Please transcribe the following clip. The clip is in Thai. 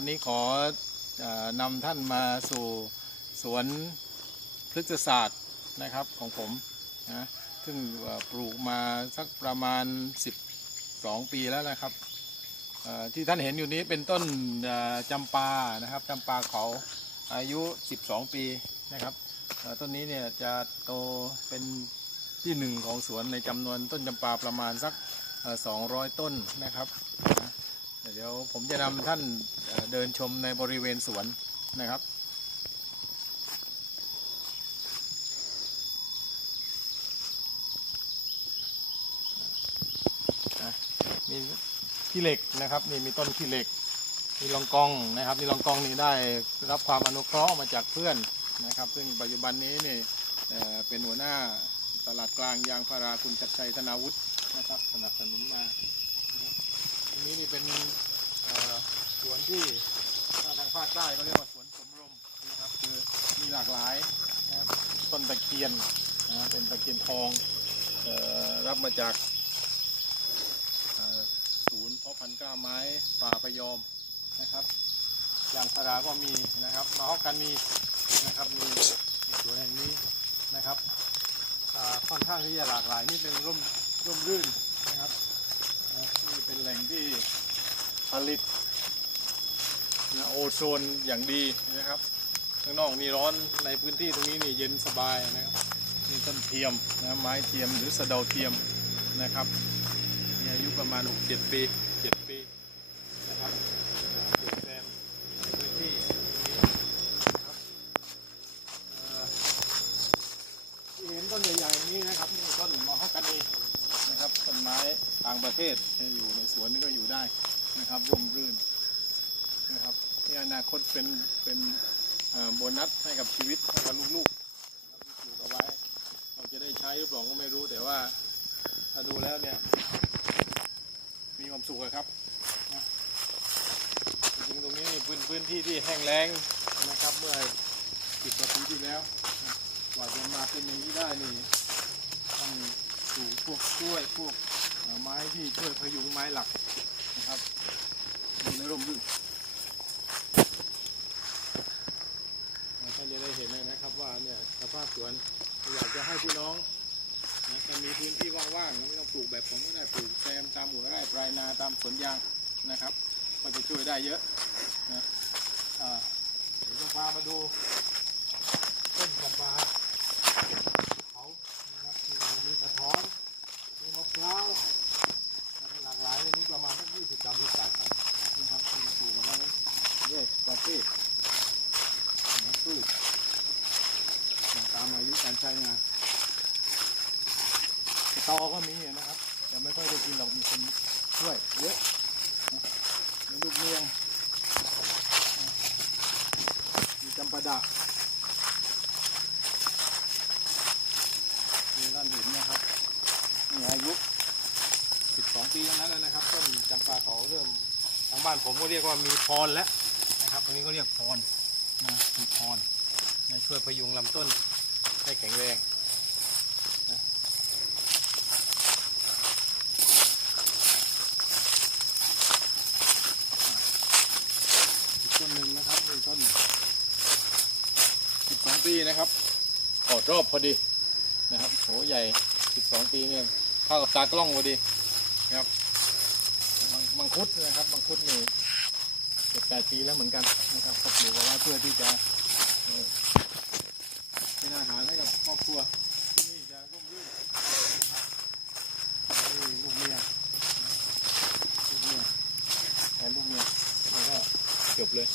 วันนี้ขออนำท่านมาสู่สวนพฤกษศาสตร์นะครับของผมนะซึ่งปลูกมาสักประมาณ 12 ปีแล้วนะครับที่ท่านเห็นอยู่นี้เป็นต้นจำปานะครับจำปาเขาอายุ 12 ปีนะครับต้นนี้เนี่ยจะโตเป็นที่หนึ่งของสวนในจำนวนต้นจำปาประมาณสักเอ่อ200 ต้นนะครับ ดี๋ยวผมจะนำท่านเดินชมในบริเวณสวนนะครับ มีขี้เหล็กนะครับนี่มีต้นขี้เหล็ก มีลองกองนะครับนี่ลองกองนี่ได้รับความอนุเคราะห์มาจากเพื่อนนะครับ ซึ่งปัจจุบันนี้นี่เป็นหัวหน้าตลาดกลางยางพาราคุณชัดชัยธนาวุฒินะครับสนับสนุนมานะครับอันนี้นี่เป็น สวนที่ทางภาคใต้เขาเรียกว่าสวนสมรมนะครับคือมีหลากหลายนะครับต้นตะเคียนนะเป็นตะเคียนทองออรับมาจากศูนย์เพาะพันธุ์กล้าไม้ป่าพยอมนะครับยางพาราก็มีนะครับมาฮอกกันมีนะครับมีในสวนแห่งนี้นะครับค่อนข้างที่จะหลากหลายนี่เป็นร่มร่มรื่นนะครับนี่เป็นแหล่งที่ ผลิตนะโอโซนอย่างดีนะครับข้างนอกนี่ร้อนในพื้นที่ตรงนี้นี่เย็นสบายนะครับนี่ต้นเทียมนะไม้เทียมหรือสะเดาเทียมนะครับมีอายุประมาณ 6 7 ปี 7 ปีนะครับปลูกแซมในพื้นที่ตรงนี้นะครับเอ่อที่เห็นต้นใหญ่ๆนี้นะครับนี่ต้นมอฮอกกานีนะครับต้นไม้ต่างประเทศที่อยู่ในสวนนี่ก็อยู่ได้ นะครับร่มรื่นนะครับที่อนาคตเป็นเป็นโบนัสให้กับชีวิตให้กับลูกๆที่ปลูกเอาไว้ เราจะได้ใช้หรือเปล่าก็ไม่รู้แต่ว่าถ้าดูแล้วเนี่ย มีความสุขครับจริงๆตรงนี้นี่พื้นพื้นที่ที่แห้งแล้งนะครับเมื่อสิบกว่าปีที่แล้วกว่าจะมาเป็นอย่างนี้ได้นี่ต้องปลูกพวกกล้วยพวกไม้ที่ช่วยพยุงไม้หลัก ครับอยู่ในร่มรื่นท่านจะได้เห็นเลยนะครับว่าเนี่ยสภาพสวนอยากจะให้พี่น้องนะถ้ามีพื้นที่ว่างๆไม่ต้องปลูกแบบผมก็ได้ปลูกแซมตามหมู่ไร่ปลายนาตามสวนยางนะครับ ก็จะช่วยได้เยอะนะเดี๋ยวจะพามาดูต้นจำปาเขานะครับมีมีกระท้อนมีมะพร้าวแล้วก็หลากหลายเลยนี่ประมาณสักยี่สิบสามสิบสายพันธุ์นะครับที่มาปลูกมาแล้วแยกประเภทนะพืชตามอายุการ ใช้งานตอก็มีนะครับ แต่ไม่ค่อยได้กินหรอกมีคนช่วยเยอะมีลูกเมียงมีจำปาดะนี่ท่านเห็นนะครับนี่อายุ12ปีทั้งนั้นเลยนะครับต้นจำปาเขาเริ่มทางบ้านผมก็เรียกว่ามีพรแล้วนะครับตรงนี้ก็เรียกพรนะมีพรนะช่วยพยุงลำต้น ให้แข็งแรงอีกต้นหนึ่งนะครับนี่ต้น12ปีนะครับออดรอบพอดีนะครับโหใหญ่12ปีเนี่ยเข้ากับตากล้องพอดีนะครับมังมังคุดนะครับมังคุดนี่เจ็ดแปดปีแล้วเหมือนกันนะครับก็ปลูกเอาไว้เพื่อที่จะเอ่อเป็นอาหารให้กับ ครอบครัวที่นี่จะร่มรื่นนี่ลูกเมียลูกเมียแทนลูกเมียแล้วก็จบเลย